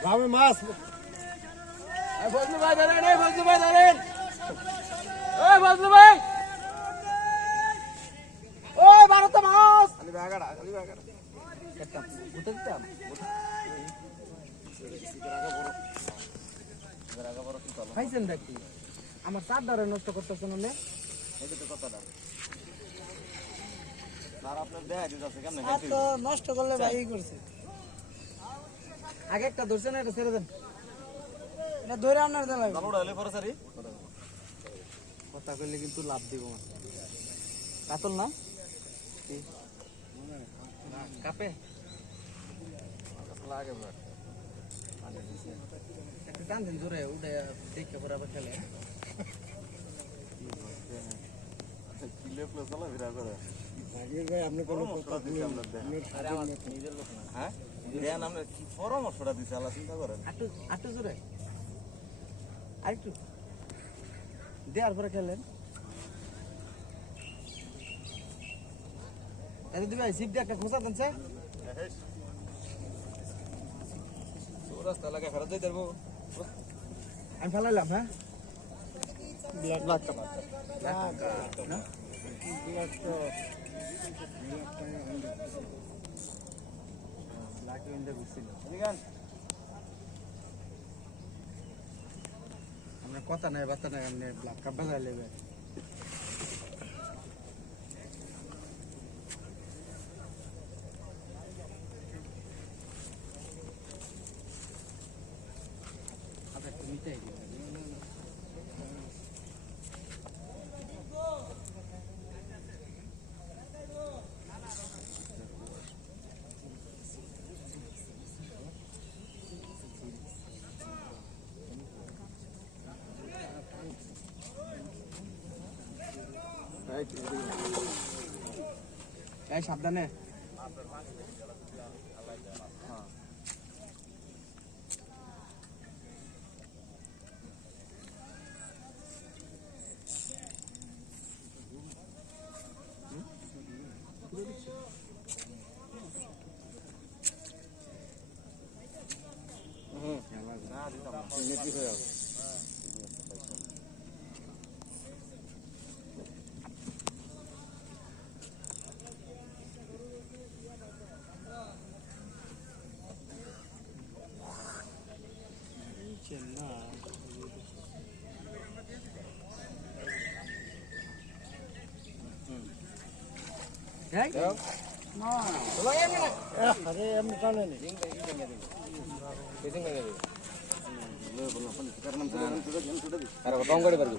Vamos más. Fazlı Bey derin, Fazlı Bey derin. Fazlı Bey. Oy Bharat Mas. Ali bagara, Ali bagara. Kettam. Buta ditam. খাইছেন নাকি আমার চারদারে নষ্ট করতেছেন না এই তো কথাটা স্যার আপনার দেয়া দিতেছে কেমনে আর তো নষ্ট করলে ভাই করছে আগে একটা ধরছেন এটা ছেড়ে দেন এটা ধরে আপনার দেন লাগবে দালুড়া হলে পরে স্যারই কথা কইলে কিন্তু লাভ দিব না কাতল না কি কাপে লাগে না একটা টান দিন ধরে উঠে দেখে পরে আবার খেলে কিলে প্লাস না ভিড়া করে ভাগের ভাই আপনি কোনো কথা দিতে আমরা দেন আরে আমার নিজের লোক না হ্যাঁ দেন আমরা কি পরামর্শটা দিছি আল্লাহ চিন্তা করেন আটটু জোরে আরেকটু দেওয়ার পরে খেলেন এত দিবে জিপ দিয়ে একটা খোঁচা দেন স্যার রাস্তা লাগা ফেরত দিয়ে দেবো আমি ফেলাইলাম হ্যাঁ ব্ল্যাক কাপ আমরা কথা নাই বার্তা নাই আপনি ব্ল্যাক কাপ বাজাই লেবে এই সাবধানে এই না বলো এমনি না আরে এমনি টানে নি আরে কম করে পারবি